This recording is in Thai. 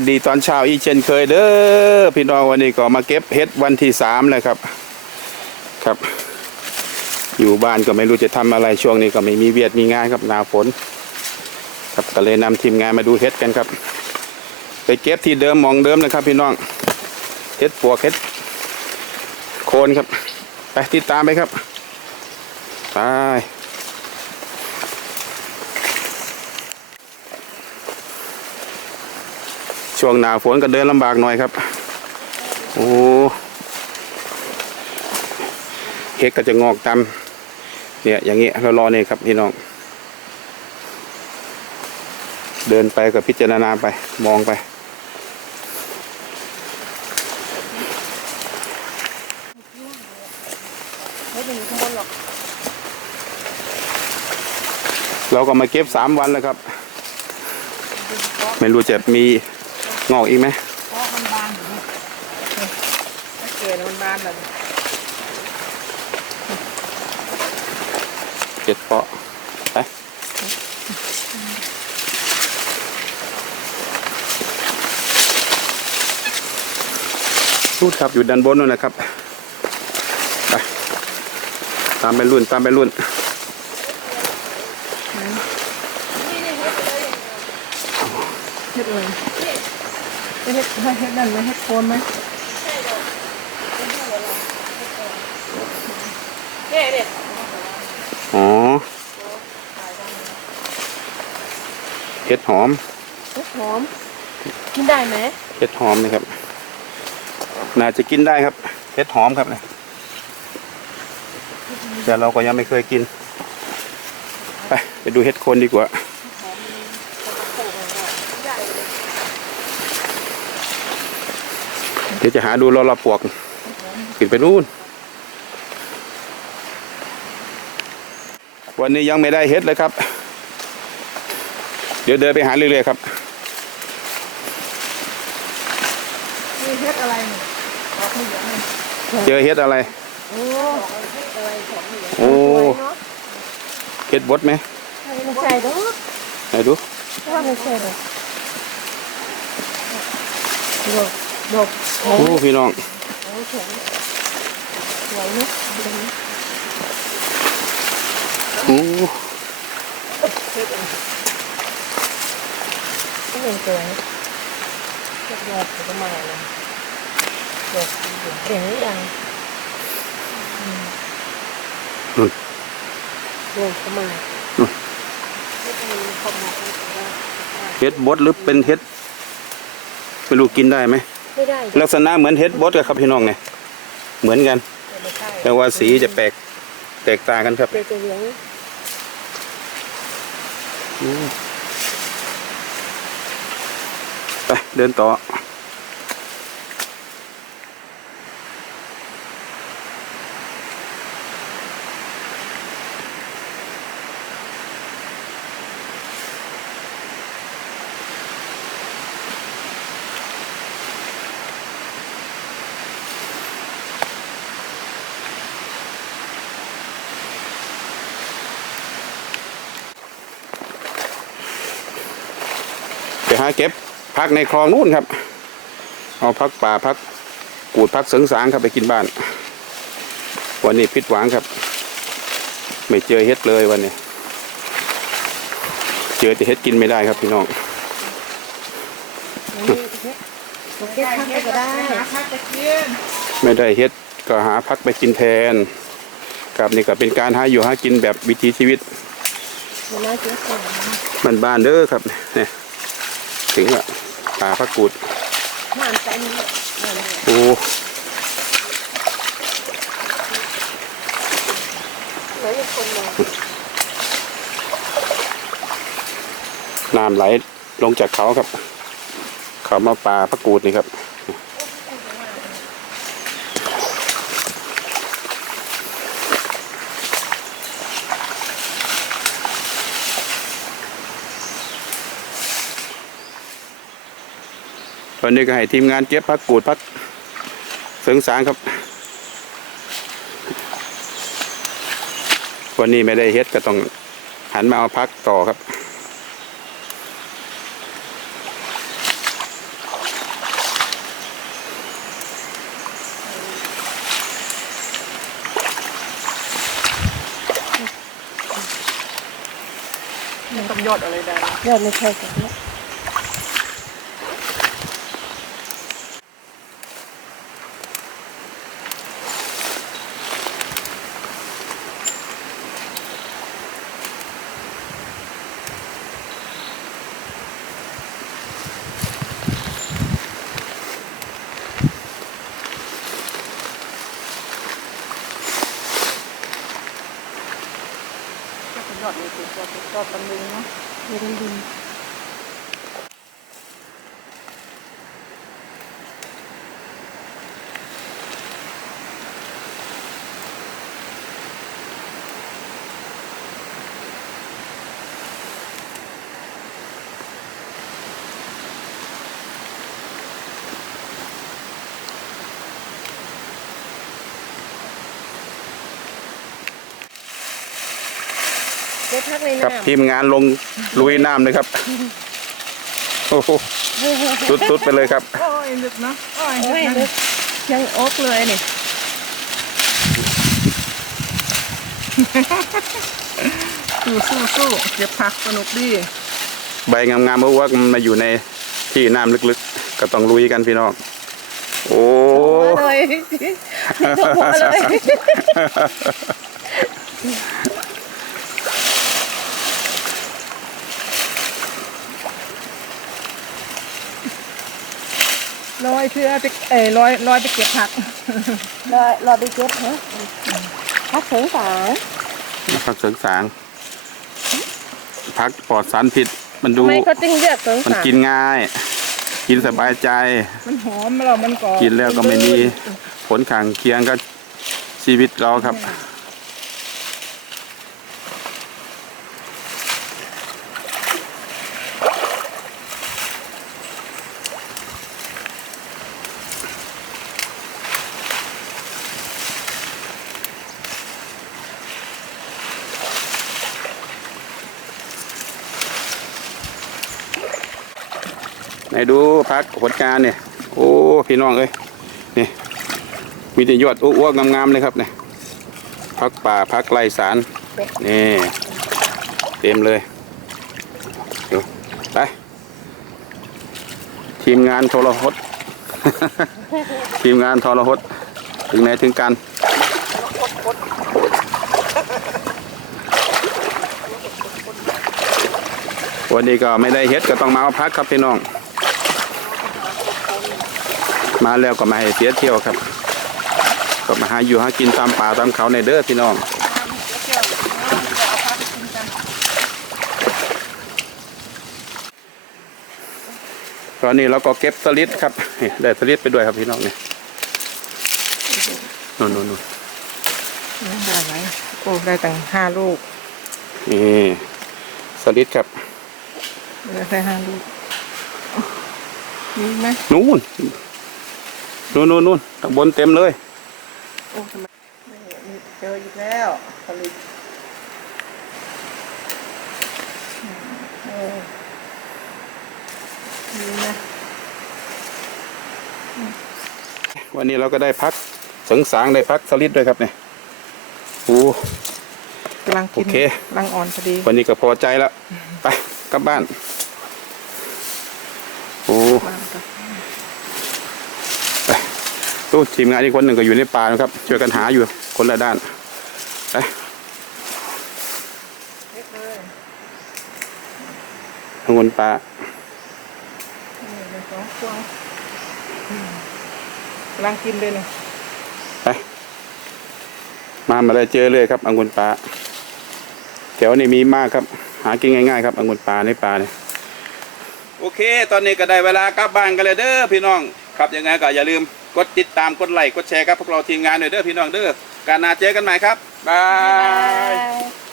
วัสดีตอนเช้าอีเช่นเคยเด้อพี่น้องวันนี้ก็มาเก็บเห็ดวันที่สามเลยครับครับ อยู่บ้านก็ไม่รู้จะทำอะไรช่วงนี้ก็ไม่มีเวียดมีงานครับหนาฝน ครับก็เลยนำทีมงานมาดูเห็ดกันครับ ไปเก็บที่เดิมมองเดิมนะครับ พี่น้องเห็ดปวกเห็ดโคนครับ ไปติดตามไปครับไป ช่วงหนาฝนก็เดินลำบากหน่อยครับ โอ้เห็ดก็จะงอกตามเนี่ยอย่างนี้เรารอเนี่ยครับพี่น้อง เดินไปกับพิจารณาไปมองไป เรอกเราก็มาเก็บสามวันแล้วครับ ไม่รู้จะมี งอกอีกไหมเพราะมันบานอยู่นี่ถ้าเกลมันบานแบบเจ็ดเปาะไปรูดครับอยู่ด้านบนนู่นนะครับไปตามไปรุ่นตามไปรุ่นเฮ็ดเลยไม่ เฮ็ดไม่เฮ็ดนั่นไหม่เฮ็ดโคนไหมอ๋อเห็ดหอมเฮ็ดหอม กินได้ไหมเห็ดหอมนะครับ น่าจะกินได้ครับเห็ดหอมครับเนี่ยแต่เราก็ยังไม่เคยกิน ไปไปดูเห็ดโคนดีกว่า ดี๋ยวจะหาดูรอรอปวกขึ้นไปนู่น วันนี้ยังไม่ได้เห็ดเลยครับ เดี๋ยวเดินไปหาเรื่อยๆครับนี่เฮ็ดอะไรเนี่ยออกเหลืองเลยเจอเห็ดอะไร โอ้เฮ็ดอะไรของเหลืองโอ้เนาะเห็ดบดไหมไม่ใช่ดอกไหนดูว่าไม่ใช่ดอก ดอกดอกโอ้โอ้พี่น้องโหแข็งสวยเนาะดูนะโอ้ก็ยังสวยยอดยอดก็มาเลยดอกแข็งหรือยังนู่นดอกก็มานู่นไม่ต้องมีความหมายเห็ดบดหรือเป็นเห็ดไม่รู้กินได้ไหม ไม่ได้ลักษณะเหมือนเห็ดบดกับครับพี่น้องเนี่ยเหมือนกัน ไม่ใช่แต่ว่าสีจะแปลกแตกต่างกันครับเจจะเหลืองไปเดินต่อ เก็บพักในคลองนู่นครับ เอาพักป่าพักกูดพักเสิงสางครับไปกินบ้าน วันนี้ผิดหวังครับ ไม่เจอเฮ็ดเลยวันนี้ เจอแต่เฮ็ดกินไม่ได้ครับพี่น้องนี่โอเคทำก็ได้ไม่ได้เฮ็ดก็หาพักไปกินแทนครับนี่ก็เป็นการหาอยู่หากินแบบวิถีชีวิตเวลาเสียสองบ้านบ้านเด้อครับเนี่ย ถึงละป่าพักกูดน้ำใจนี่โอ้น้ำไหลลงจากเขาครับ เขามาป่าพระกูดนี่ครับันนี้ก็ให้ทีมงานเก็บพักกูดพักเสริงสางครับ วันนี้ไม่ได้เฮ็ดก็ต้องหันมาเอาพักต่อครับมันต้อยอดอะไรได้ยอดไม่ใช่กันเนี่ย อยอ ดยอดตำลึงเนาะเรียนดีเดี๋ยวพักในกับน้ำทีมงานลงลุยน้ำเลยครับโอ้โหสุดๆไปเลยครับ โอ้ยลึกเนาะโอ้ยโอ้ยลึกลึนะกยังอกเลยนี่สู้สู้สู้เก็บผักสนุกดีใบงามๆอ้วกๆมันมาอยู่ในที่น้ำลึกๆ ก็ต้องลุยกันพี่น้องโอ้หัวเลยหัวเลย อยเพื่อไปเอ้ยลอยลอยไปเก็บผักรอรอไปเก็บฮะพักเสริงสางพักเสริงสางพักปลอดสารพิษมันดูทำไมเขาจึงเรียกเสริงมันสางกินง่าย กินสบายใจ มันหอมเรามันกรอบกินแล้วก็ไม่มีผลข้างเคียงก็ชีวิตเราครับ ไหนดูพักผลการเนี่ย โอ้พี่น้องเอ้ยนี่มีแต่ยอดอ้วกๆงามๆเลยครับเนี่ยพักป่าพักไรสารนี่เต็มเลยเดี๋ยวไปทีมงานโทรหดทีมงานโทรหดถึงไหนถึงกันวันนี้ก็ไม่ได้เฮ็ดก็ต้องมาเอาพักครับพี่น้อง มาแล้วก็มาให้เสียเที่ยวครับ ก็มาหาอยู่หากินตามป่าตามเขาในเด้อพี่น้องตอนนี้เราก็เก็บสลิดครับนี่ได้สลิดไปด้วยครับพี่น้องนี่นู่นนู่นนู่นได้ไหมโอ้ได้ตั้งห้าลูกนี่สลิดครับได้ห้าลูกมีไหมนู่น นู่นนู่นนู่นข้างบนเต็มเลยโอ้ทำไมนี่มีเจออีกแล้วผลิตเออมีไหมวันนี้เราก็ได้พักเสริงสางได้พักสลิดด้วยครับเนี่ยโอ้กำลังกินโอเคกำลังอ่อนพอดี วันนี้ก็พอใจแล้ว ไปกลับบ้าน โอ้บ้านก็ไป ตู้ทีมงานอีกคนหนึ่งก็อยู่ในป่านะครับช่วยกันหาอยู่คนละด้านไปเล็กเลยทางบนป่านี่เป็นสองพวงอืมกำลังกินเลยเนี่ยไปมามาได้เจอเลยครับองุ่นป่าแถวนี้มีมากครับ หากินง่ายๆครับองุ่นป่าในป่าเนี่ยโอเค ตอนนี้ก็ได้เวลากลับบ้านกันเลยเด้อพี่น้อง ครับยังไงก็อย่าลืมกดติดตามกดไลค์กดแชร์ครับพวกเราทีมงานหน่อยเด้อพี่น้องเด้อการหนาเจอกันใหม่ครับบาย บาย